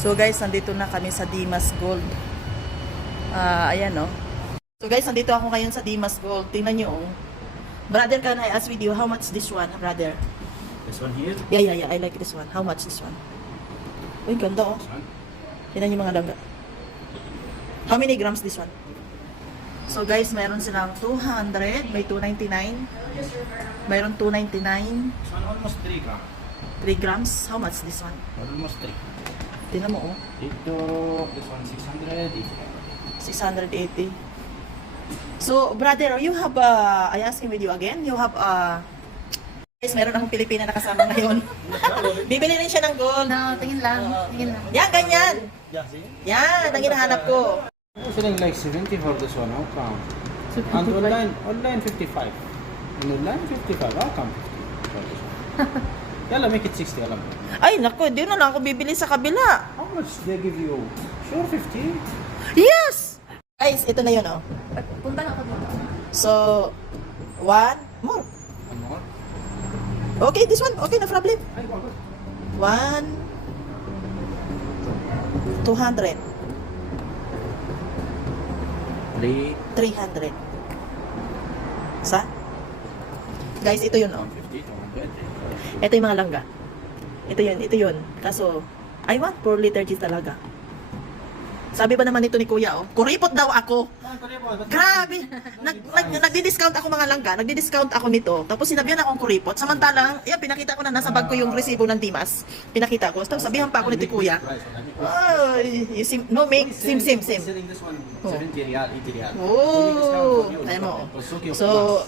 So guys, nandito na kami sa Dimas Gold. Ayan no. So guys, nandito ako ngayon sa Dimas Gold. Tingnan nyo. Brother, can I ask with you, how much this one, brother? This one here? Yeah. I like this one. How much this one? Uy, ganda oh. This one? Tingnan nyo mga langga. How many grams this one? So guys, mayroon silang 200, may 299. Mayroon 299. This one almost 3 grams. 3 grams. How much this one? Almost 3. Tingnan mo oh. This one 600. 680. So, brother, you have, I ask him with you again, you have, guys, meron akong Pilipina na kasama ngayon. Bibili rin siya ng gold. No, tingin lang. Tingin lang. Yan, ganyan. Yeah, see? Yan, ang hinahanap ko. I'm selling like 70 for this one. How come? And online 55. And online 55. How come 50 for this one? Yalla, make it 60. Yalla. Ay, naku, di na lang ako bibili sa kabila. How much they give you? Sure, 50? Yes! Guys, ito na yun, oh. Punta lang ako dito. So, one more. One more? Okay, this one. Okay, no problem. Ay, go. One. 200. 3. 300. Sa? Guys, ito yun, oh. 50, 200. Ito yung mga langga. Ito yun. Kaso, I want 4 liter cheese talaga. Sabi ba naman nito ni Kuya, oh, kuripot daw ako. Grabe. Nagdi-discount ako mga langga. Nagdi-discount ako nito. Tapos sinabihan akong kuripot. Samantalang, yan, pinakita ko na nasa bag ko yung resibo ng Dimas. Pinakita ko. Tapos sabihan pa ako ni Kuya. Ay, no make, sim. Selling this one 70 real, 80 real. Oh, ayan mo. So,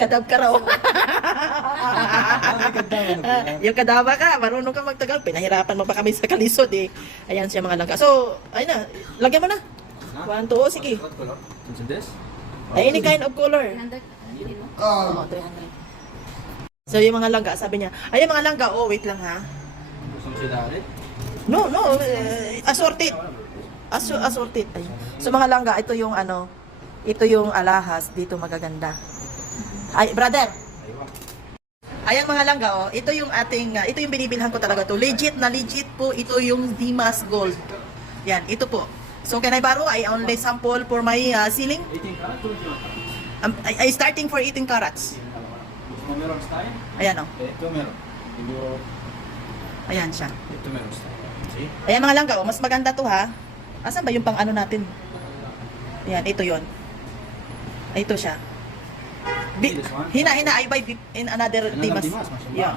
kadab ka raw. Yung kadaba ka, marunong ka magtagal. Pinahirapan mo pa kami sa kalisod eh. Ayan siya mga langga. So, ayun na. Lagyan mo na. 1, 2, sige. What color? This? Any kind of color. 300. Oo, 300. So, yung mga langga, sabi niya, ay, yung mga langga, oh, wait lang ha. Some sila rin? No, assorted. Assorted. Ayun. So, mga langga, ito yung ano, ito yung alahas, dito magaganda. Ay, brother. Ayan mga langga, oh, ito yung ating, ito yung binibilhan ko talaga to. Legit na legit po, ito yung Dimas Gold. Yan, ito po. So, can I borrow? I only sample for my ceiling. 18 karat? I starting for 18 carats. Gusto mo meron style? Ayan, oh. Ito meron. Ayan siya. Ito meron style. See? Ayan mga langga, oh, mas maganda to ha. Asan ba yung pang ano natin? Ayan, ito yon. Ito siya. This one? Hina, I buy in another Dimas. Yeah.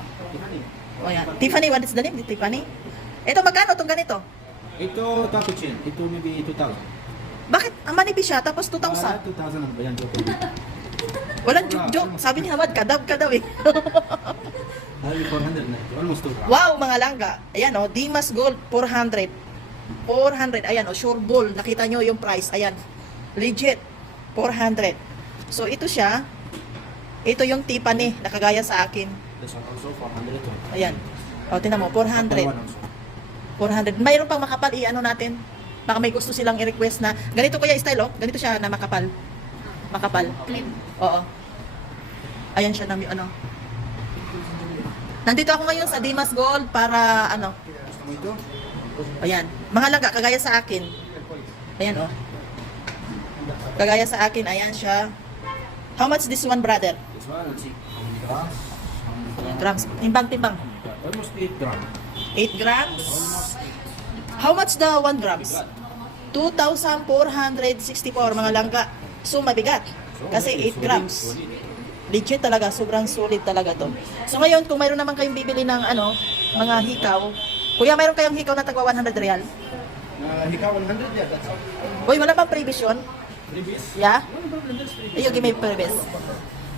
Oh, yeah. Tiffany, what is the name? Tiffany? Ito, magkano itong ganito? Ito cappuccino. Ito maybe 2,000. Bakit? Ang manipis siya, tapos 2,000. 2,000 ang bayan. Walang joke. Sabi ni Hamad, kadab ka daw eh. 400 na. Almost 2,000. Wow, mga langga. Ayan oh, Dimas Gold, 400. 400. Ayan oh, sure ball. Nakita nyo yung price. Ayan. Legit. 400. So, ito siya. Ito yung Tiffany, nakagaya sa akin. This one also 420. Ayan. O, tinan mo, 400. 400. Mayroon pang makapal, i-ano natin. Baka may gusto silang i-request na, ganito kuya style, oh. Ganito siya na makapal. Makapal. Clean. Oo. Ayan siya na, ano. Nandito ako ngayon sa Dimas Gold para, ano. Gusto mo ito? Ayan. Mga langga, kagaya sa akin. Ayan, oh. Kagaya sa akin, ayan siya. How much this one, brother? This one, let's see. How many grams? Grams. Timbang. Almost 8 grams. 8 grams. How much the 1 grams? 2,464 mga langga. So mabigat. Kasi 8 grams. Legit talaga, sobrang solid talaga to. So ngayon, kung mayroon naman kayong bibili ng ano, mga hikaw. Kuya, mayroon kayong hikaw na tagwa 100 real? Hikaw 100, yeah, that's all. Uy, wala bang previous yun? Previous? Yeah? No problem, that's previous. Ayun, give me previous.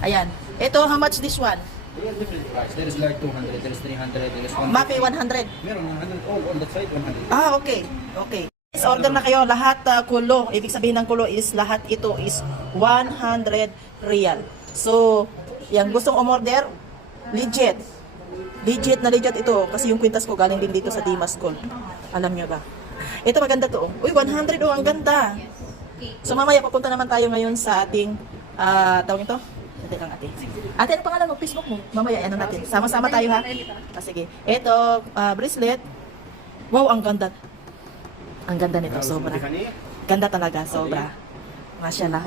Ayan. Ito, how much this one? There are different price. There is like 200, there is 300, there is 100. Mapi 100. Meron 100, all on that side 100. Ah, okay. Okay. Is order na kayo lahat kulo. Ibig sabihin ng kulo is lahat ito is 100 real. So, yang gustong umorder, legit. Legit na legit ito kasi yung kwintas ko galing din dito sa Dimas Gold. Alam niyo ba? Ito maganda to. Uy, 100 oh, ang ganda. So mamaya papunta naman tayo ngayon sa ating tawag ito. Ate lang ate. Ate, ano pangalan mo? Facebook mo? Mamaya, ano natin. Sama-sama tayo ha? Ah, sige. Ito, bracelet. Wow, ang ganda. Ang ganda nito, House sobra. Tiffany? Ganda talaga, sobra. Mashallah.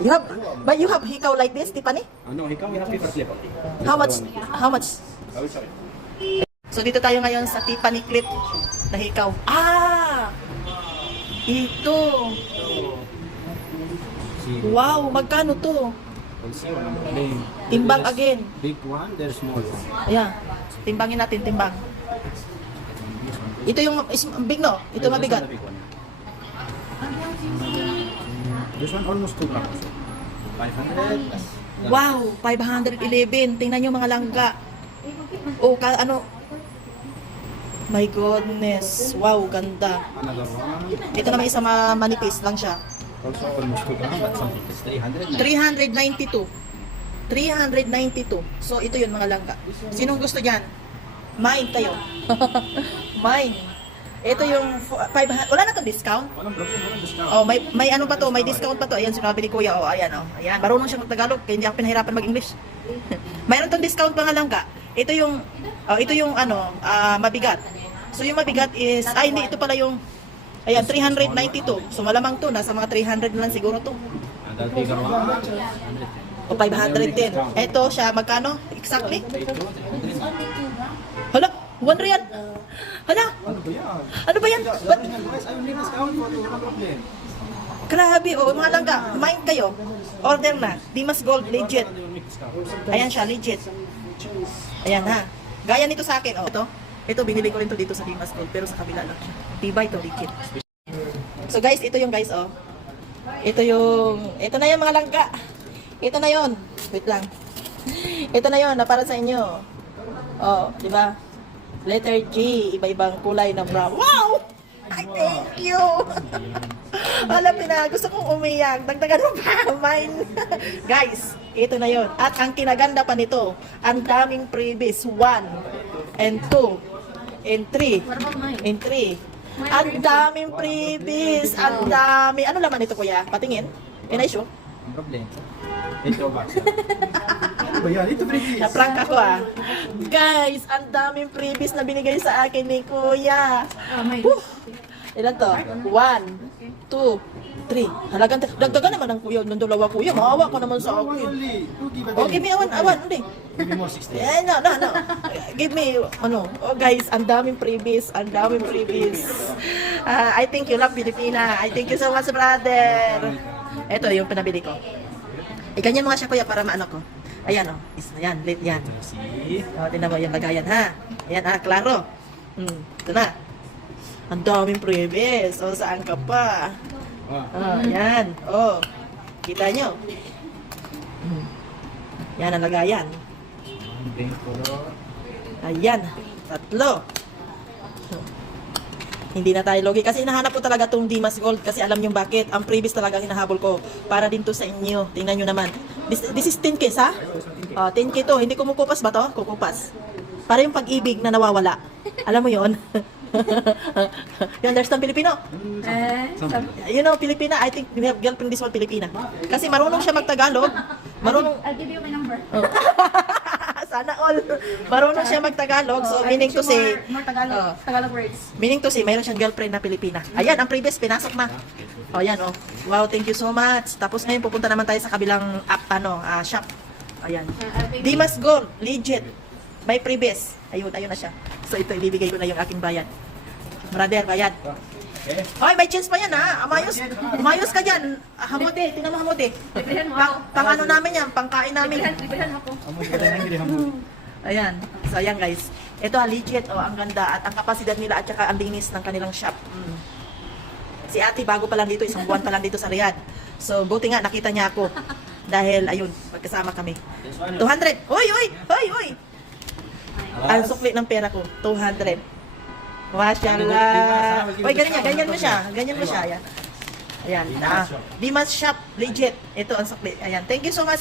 But you have hikaw like this, Tiffany? No, he come, we have paper clip only. How much? How much? I will show you. So dito tayo ngayon sa Tiffany clip na hikaw. Ito. See, Wow, magkano to? we'll see one of the Timbang there's again. Big one, there's small one. Ayan. Timbangin natin, timbang. This one. Ito yung big, no? Ito This mabigat. one, the big one. This one almost 2 grams. 500. Wow, 511. Tingnan nyo mga langga. Ano? My goodness. Wow, ganda. Another one. Ito naman isa manipis lang siya. Also almost 2 grams, but something is 300. 392. 392. So, ito yun mga langga. Sinong gusto dyan? Mine kayo. Mine. Ito yung 500. Wala na itong discount? Walang problem, walang discount. Oh, may ano pa to, may discount pa to. Ayan, sinabi ni Kuya. Oh, ayan, oh. Ayan, marunong siyang mag-Tagalog, kaya hindi ako pinahirapan mag-English. Mayroon tong discount mga langga. Ito yung mabigat. So yung mabigat is, hindi, ito pala yung, ayan, 392. So malamang to, nasa mga 300 na lang siguro to. And the bigger one, 110. O 510. Ito siya, magkano? Exactly? 300. Hala, 1 riyal. Hala, Ano ba yan? ano ba yan? Ba't Guys, I will need discount for you, walang problem. grabe, oh, mga langga, mind kayo. Order na. Dimas Gold, legit. They will make discount. Ayan siya, legit. Ayan ha. Gaya nito sa akin, oh. Ito binili ko rin to dito sa Dimas Gold, pero sa kabila lang siya. Tibay to, legit. So guys, ito yung guys, oh. Ito na yung mga langga. Ito na yon. Wait lang. Ito na yon na para sa inyo. Oh, di ba? Letter G, iba-ibang kulay ng brown. Wow! I thank you! Alam mo na, gusto kong umiyak. Dagdagan mo pa, mine. Guys, ito na yon. At ang kinaganda pa nito, ang daming freebies. 1, and 2, and 3, What about mine? and 3. Ang daming freebies. Ang dami. Ano laman ito, kuya? Patingin. Can I show? Ang problem. Ito box. Ano ba yan? Ito freebies. Na-prank ako Guys, ang daming freebies na binigay sa akin ni kuya. Mine. Whew! Ilan to? 1, 2, 3. Halagang, dagdagan naman ng kuya. Nung dalawa kuya, maawa ka naman sa One akin. only. You give Oh, give me one. Hindi. Give me more 60. No. Give me, Oh, guys, ang daming freebies. Ang daming freebies. I think you love Pilipina. I thank you so much, brother. Ito yung pinabili ko. Iganyan mo nga siya, kuya, para maano ko. Ayan, Ayan, lit yan. See? Tingnan mo yung lagayan, ha? Ayan, klaro. Ito na. Ang daming freebies. Saan ka pa? Ayan. Kita nyo. Yan ang lagayan. Pink color. Ayan. 3. Hindi na tayo logi kasi hinahanap ko talaga tong Dimas Gold kasi alam nyo bakit. Ang previous talaga hinahabol ko para din to sa inyo. Tingnan nyo naman. This is 10K, ha? 10K to. Hindi kumukupas ba to? Kukupas. Para yung pag-ibig na nawawala. Alam mo yon? You understand Filipino? You know Filipina? I think we have girlfriend this one Filipina. Kasi marunong siya mag-Tagalog. Marunong. I'll give you my number. Sana all. Marunong siya mag-Tagalog. So meaning to say, More Tagalog. Tagalog words. meaning to say, mayroon siyang girlfriend na Pilipina. Ayan, ang previous, pinasok na. Ayan, Wow, thank you so much. Tapos ngayon, pupunta naman tayo sa kabilang app, shop. Ayan. Dimas Gold, legit. May previous. Ayun na siya. So ito, ibibigay ko na yung aking bayad. Brother, bayad. Okay. Ay, may chance pa yan, ha? Umayos ka dyan. Hamote, tingnan mo hamote. Librihan mo ako. Pang ano namin yan, pangkain namin. Librihan ako. Amo ko lang hindi hamon. Ayan. So, ayan guys. Ito legit. Ang ganda. At ang kapasidad nila at saka ang linis ng kanilang shop. Si ate, bago pa lang dito. Isang buwan pa lang dito sa Riyadh. So, buti nga, nakita niya ako. Dahil, ayun, magkasama kami. 200. Hoy! Ang sukli ng pera ko. 200. Mashallah. Oy, ganyan mo siya. Ayan. Ayan. Dimas Shop. Legit. Ito ang sukli. Ayan. Thank you so much.